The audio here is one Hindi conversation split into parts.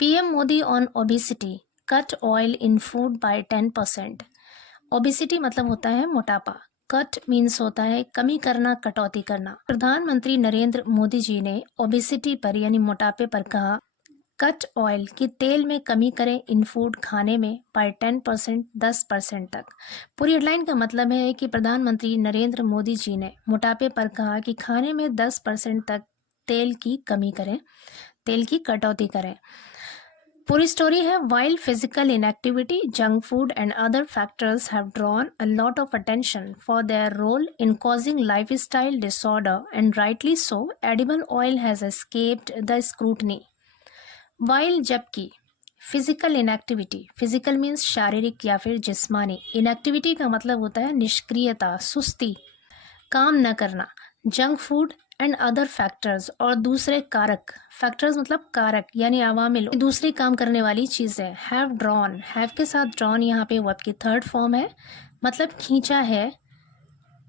PM Modi on obesity, cut oil in food by 10%. Obesity मतलब होता है मोटापा। कट मीन्स होता है कमी करना, कटौती करना। प्रधानमंत्री नरेंद्र मोदी जी ने ओबिसिटी पर यानी मोटापे पर कहा कट ऑयल कि तेल में कमी करें इन फूड खाने में बाय 10%, 10% तक। पूरी हेडलाइन का मतलब है कि प्रधानमंत्री नरेंद्र मोदी जी ने मोटापे पर कहा कि खाने में 10% तक तेल की कमी करें, तेल की कटौती करें। पूरी स्टोरी है while physical inactivity, junk food and other factors have drawn a lot of attention for their role in causing lifestyle disorder and rightly so edible oil has escaped the scrutiny. While जबकि फिजिकल इनएक्टिविटी, फिजिकल मीन्स शारीरिक या फिर जिस्मानी, इनएक्टिविटी का मतलब होता है निष्क्रियता, सुस्ती, काम न करना। Junk food and other factors और दूसरे कारक, फैक्टर्स मतलब कारक यानी अवामिल, दूसरी काम करने वाली चीजें। हैव ड्रॉन, हैव के साथ ड्रॉन यहाँ पे वर्ब की थर्ड फॉर्म है, मतलब खींचा है।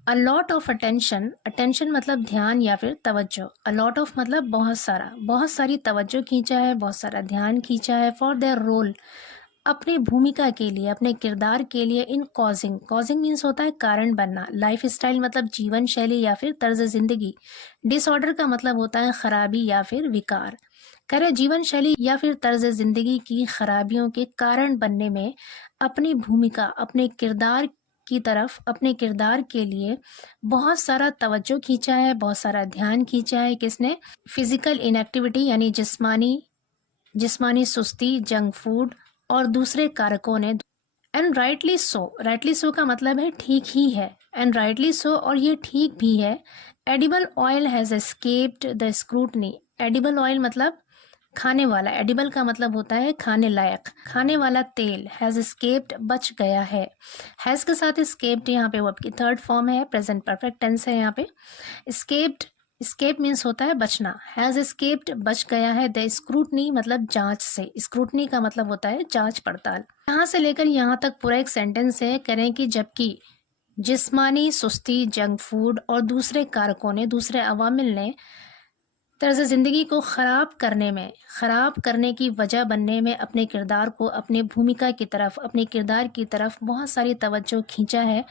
अ लॉट ऑफ अटेंशन, अटेंशन मतलब ध्यान या फिर तवज्जो। अ लॉट ऑफ मतलब बहुत सारा, बहुत सारी तवज्जो खींचा है, बहुत सारा ध्यान खींचा है। फॉर देयर रोल, अपनी भूमिका के लिए, अपने किरदार के लिए। इन कॉजिंग, कॉजिंग मीन्स होता है कारण बनना। लाइफ स्टाइल मतलब जीवन शैली या फिर तर्ज जिंदगी। डिसऑर्डर का मतलब होता है खराबी या फिर विकार। करें जीवन शैली या फिर तर्ज जिंदगी की खराबियों के कारण बनने में अपनी भूमिका, अपने किरदार की तरफ, अपने किरदार के लिए बहुत सारा तवज्जो खींचा है, बहुत सारा ध्यान खींचा है। किसने? फिजिकल इनएक्टिविटी यानी जिस्मानी सुस्ती, जंक फूड और दूसरे कारकों ने। And rightly so, rightly so का मतलब है ठीक ही है। एंड राइटली सो, और ये ठीक भी है। Edible oil has escaped the scrutiny. Edible oil मतलब खाने वाला, एडिबल का मतलब होता है खाने लायक, खाने वाला तेल। हैज एस्केप्ड बच गया है। हैज के साथ एस्केप्ड यहाँ पे वर्ब की थर्ड फॉर्म है, प्रेजेंट परफेक्ट टेंस है यहाँ पे। एस्केप्ड, एस्केप मीन्स होता है बचना। हैज एस्केप्ड बच गया है। द स्क्रूटनी मतलब जांच से, स्क्रूटनी का मतलब होता है जांच पड़ताल। यहाँ से लेकर यहाँ तक पूरा एक सेंटेंस है, करें कि जबकि जिस्मानी सुस्ती, जंक फूड और दूसरे कारकों ने, दूसरे अवामिल ने तर्ज ज़िंदगी को ख़राब करने में, ख़राब करने की वजह बनने में अपने किरदार को, अपने भूमिका की तरफ, अपने किरदार की तरफ बहुत सारी तवज्जो खींचा है,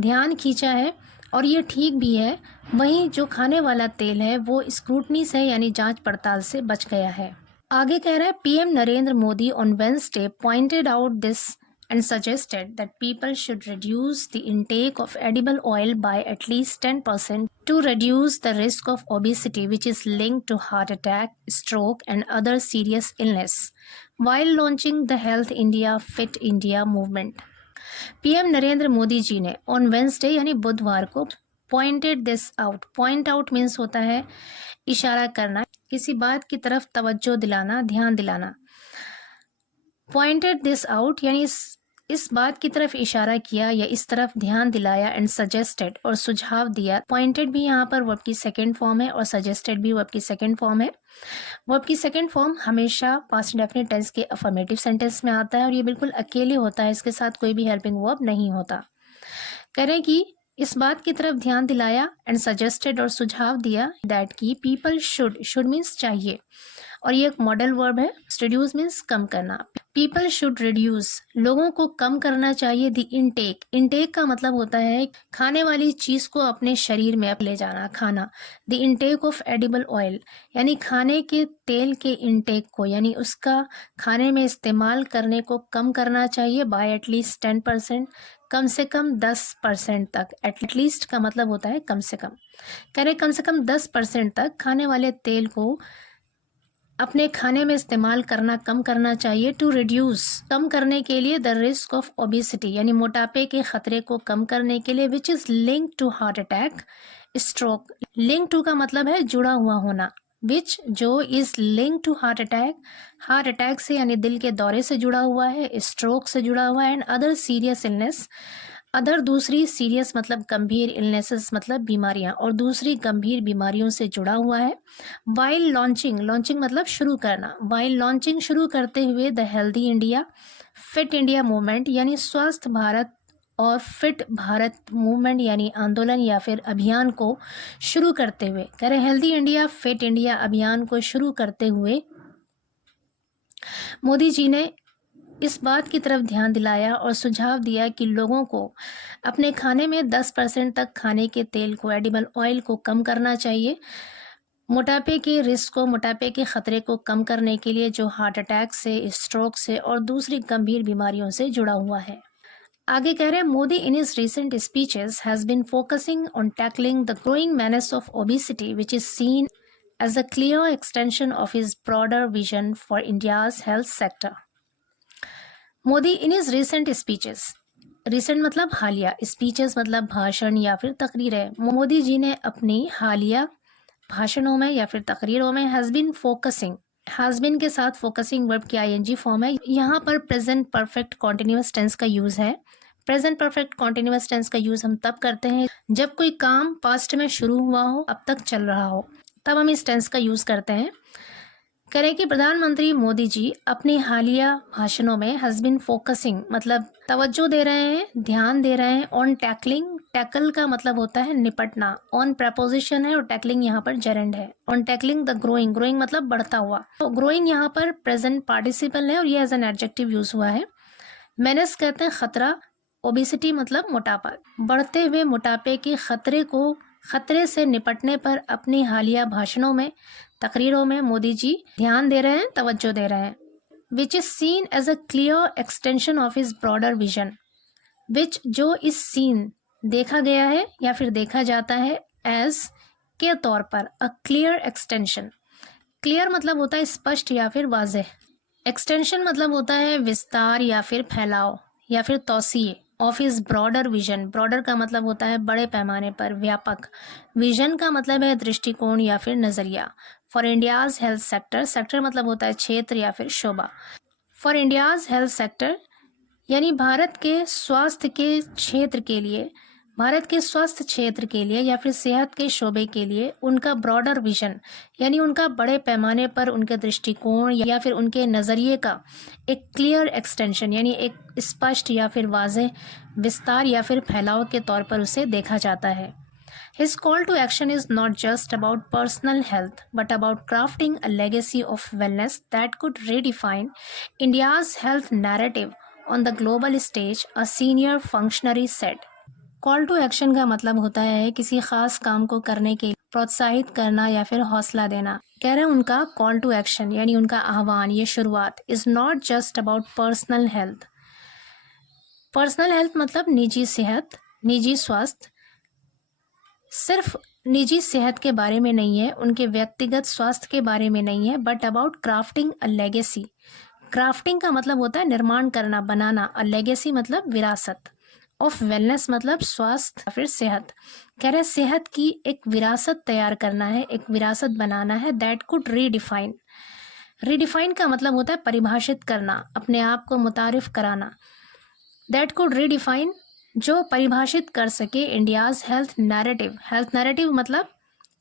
ध्यान खींचा है, और ये ठीक भी है। वहीं जो खाने वाला तेल है वो स्क्रूटनी से यानी जांच पड़ताल से बच गया है। आगे कह रहा है PM Narendra Modi on Wednesday pointed out this and suggested that people should reduce the intake of edible oil by at least 10% to reduce the risk of obesity, which is linked to heart attack, stroke, and other serious illness, while launching the Health India, Fit India movement. PM Narendra Modi ji ने ऑन वेंसडे यानी बुधवार को pointed this out, point out means होता है इशारा करना, किसी बात की तरफ तवज्जो दिलाना, ध्यान दिलाना। पॉइंटेड दिस आउट यानी इस बात की तरफ इशारा किया या इस तरफ ध्यान दिलाया। एंड सजेस्टेड और सुझाव दिया। पॉइंटेड भी यहाँ पर वर्ब की सेकंड फॉर्म है और सजेस्टेड भी वर्ब की सेकंड फॉर्म है। वर्ब की सेकंड फॉर्म हमेशा पास्ट डेफिनेट टेंस के अफर्मेटिव सेंटेंस में आता है और ये बिल्कुल अकेले होता है, इसके साथ कोई भी हेल्पिंग वर्ब नहीं होता। करें कि इस बात की तरफ ध्यान दिलाया एंड सजेस्टेड और सुझाव दिया दैट की पीपल शुड, शुड मीन्स चाहिए और ये एक मॉडल वर्ब है। रिड्यूस मीन्स कम करना। पीपल शुड रिड्यूस, लोगों को कम करना चाहिए। द इनटेक, इनटेक का मतलब होता है खाने वाली चीज को अपने शरीर में ले जाना, खाना। The intake of edible oil यानी खाने के तेल के इनटेक को यानी उसका खाने में इस्तेमाल करने को कम करना चाहिए बाय एटलीस्ट 10%, कम से कम 10% तक। एटलीस्ट का मतलब होता है कम से कम। करें कम से कम 10% तक खाने वाले तेल को अपने खाने में इस्तेमाल करना कम करना चाहिए। टू रिड्यूस, कम करने के लिए। द रिस्क ऑफ ओबेसिटी यानी मोटापे के खतरे को कम करने के लिए। Which is link to heart attack, stroke. Link to का मतलब है जुड़ा हुआ होना। विच जो is link to heart attack, heart attack से यानी दिल के दौरे से जुड़ा हुआ है, स्ट्रोक से जुड़ा हुआ है। And other serious illness, other दूसरी, सीरियस मतलब गंभीर, इलनेसेस मतलब बीमारियां, और दूसरी गंभीर बीमारियों से जुड़ा हुआ है। वाइल लॉन्चिंग, लॉन्चिंग मतलब शुरू करना। वाइल लॉन्चिंग शुरू करते हुए the healthy India, fit India movement यानी स्वस्थ भारत और फिट भारत मूवमेंट यानी आंदोलन या फिर अभियान को शुरू करते हुए। करें हेल्दी इंडिया फिट इंडिया अभियान को शुरू करते हुए मोदी जी ने इस बात की तरफ ध्यान दिलाया और सुझाव दिया कि लोगों को अपने खाने में 10% तक खाने के तेल को, एडिबल ऑयल को कम करना चाहिए। मोटापे के रिस्क को, मोटापे के खतरे को कम करने के लिए, जो हार्ट अटैक से, स्ट्रोक से और दूसरी गंभीर बीमारियों से जुड़ा हुआ है। आगे कह रहे हैं, Modi in his recent speeches has been focusing on tackling the growing menace of obesity, which is seen as a clear extension of his broader vision for India's health sector. Modi in his recent speeches, recent मतलब हालिया, speeches मतलब भाषण या फिर तकरीरें। मोदी जी ने अपनी हालिया भाषणों में या फिर तकरीरों में has been focusing, has been के साथ फोकसिंग वर्ब की आईएनजी फॉर्म है। यहाँ पर प्रेजेंट परफेक्ट कॉन्टिन्यूअस टेंस का यूज़ है। प्रेजेंट परफेक्ट कॉन्टिन्यूअस टेंस का यूज़ हम तब करते हैं जब कोई काम पास्ट में शुरू हुआ हो, अब तक चल रहा हो, तब हम इस टेंस का यूज़ करते हैं। करें कि प्रधानमंत्री मोदी जी अपनी हालिया भाषणों में हैज़ बीन फोकसिंग मतलब तवज्जो दे रहे हैं, ध्यान दे रहे हैं ऑन टैकलिंग। टैकल का मतलब होता है निपटना, ऑन प्रपोजिशन है और टैकलिंग यहाँ पर जेरेंड है। On tackling the growing, growing मतलब बढ़ता हुआ, तो ग्रोइंग यहाँ पर प्रेजेंट पार्टिसिपल है और ये एज एन एडजेक्टिव यूज हुआ है। मेनेस कहते हैं खतरा, ओबेसिटी मतलब मोटापा। बढ़ते हुए मोटापे के खतरे से निपटने पर अपनी हालिया भाषणों में, तकरीरों में मोदी जी ध्यान दे रहे हैं, तवज्जो दे रहे हैं। Which is seen as a clear extension of his broader vision, which जो इस सीन देखा गया है या फिर देखा जाता है एज के तौर पर, अ क्लियर एक्सटेंशन। क्लियर मतलब होता है स्पष्ट या फिर वाज़ेह, एक्सटेंशन मतलब होता है विस्तार या फिर फैलाव या फिर तौसीए of his broader vision. Broader का मतलब होता है बड़े पैमाने पर, व्यापक। विजन का मतलब है दृष्टिकोण या फिर नजरिया। For India's health sector, sector मतलब होता है क्षेत्र या फिर शोबा। फॉर इंडियाज हेल्थ सेक्टर यानी भारत के स्वास्थ्य के क्षेत्र के लिए, भारत के स्वास्थ्य क्षेत्र के लिए या फिर सेहत के शोबे के लिए उनका ब्रॉडर विजन यानी उनका बड़े पैमाने पर उनके दृष्टिकोण या फिर उनके नज़रिए का एक क्लियर एक्सटेंशन यानी एक स्पष्ट या फिर वाज़ेह विस्तार या फिर फैलाव के तौर पर उसे देखा जाता है। His call to action is not just about personal health, but about crafting a legacy of wellness that could redefine India's health narrative on the global stage, a senior functionary said. Call to action का मतलब होता है किसी खास काम को करने के लिए प्रोत्साहित करना या फिर हौसला देना। कह रहे हैं उनका कॉल टू एक्शन यानी उनका आह्वान, ये शुरुआत, is not just about personal health. Personal health मतलब निजी सेहत, निजी स्वास्थ्य, सिर्फ निजी सेहत के बारे में नहीं है, उनके व्यक्तिगत स्वास्थ्य के बारे में नहीं है, but about crafting a legacy. Crafting का मतलब होता है निर्माण करना, बनाना। अ लेगेसी मतलब विरासत। ऑफ वेलनेस मतलब स्वास्थ्य या फिर सेहत। कह रहे सेहत की एक विरासत तैयार करना है, एक विरासत बनाना है। दैट कुड रीडिफाइन, रीडिफाइन का मतलब होता है परिभाषित करना, अपने आप को मुतारिफ कराना। दैट कुड रीडिफाइन जो परिभाषित कर सके India's health narrative. Health narrative मतलब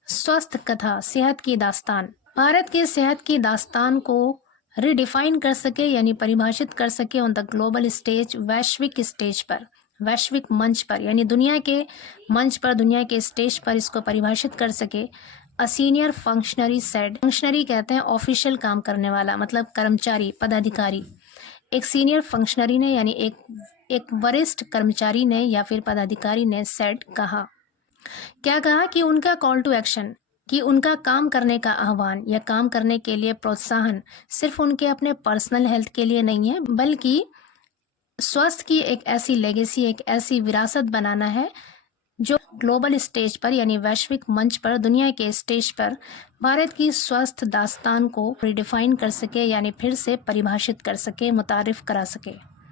स्वस्थ कथा, सेहत की दास्तान। भारत के सेहत की दास्तान को रीडिफाइन कर सके यानी परिभाषित कर सके ऑन द ग्लोबल स्टेज, वैश्विक स्टेज पर, वैश्विक मंच पर यानी दुनिया के मंच पर, दुनिया के स्टेज पर इसको परिभाषित कर सके। A senior functionary said, functionary कहते हैं ऑफिशियल काम करने वाला मतलब कर्मचारी, पदाधिकारी। एक सीनियर फंक्शनरी ने यानी एक वरिष्ठ कर्मचारी ने या फिर पदाधिकारी ने सेड कहा। क्या कहा कि उनका कॉल टू एक्शन, कि उनका काम करने का आह्वान या काम करने के लिए प्रोत्साहन सिर्फ उनके अपने पर्सनल हेल्थ के लिए नहीं है, बल्कि स्वास्थ्य की एक ऐसी लेगेसी, एक ऐसी विरासत बनाना है जो ग्लोबल स्टेज पर यानी वैश्विक मंच पर, दुनिया के स्टेज पर भारत की स्वास्थ्य दास्तान को रिडिफाइन कर सके यानी फिर से परिभाषित कर सके, मुतारिफ करा सके।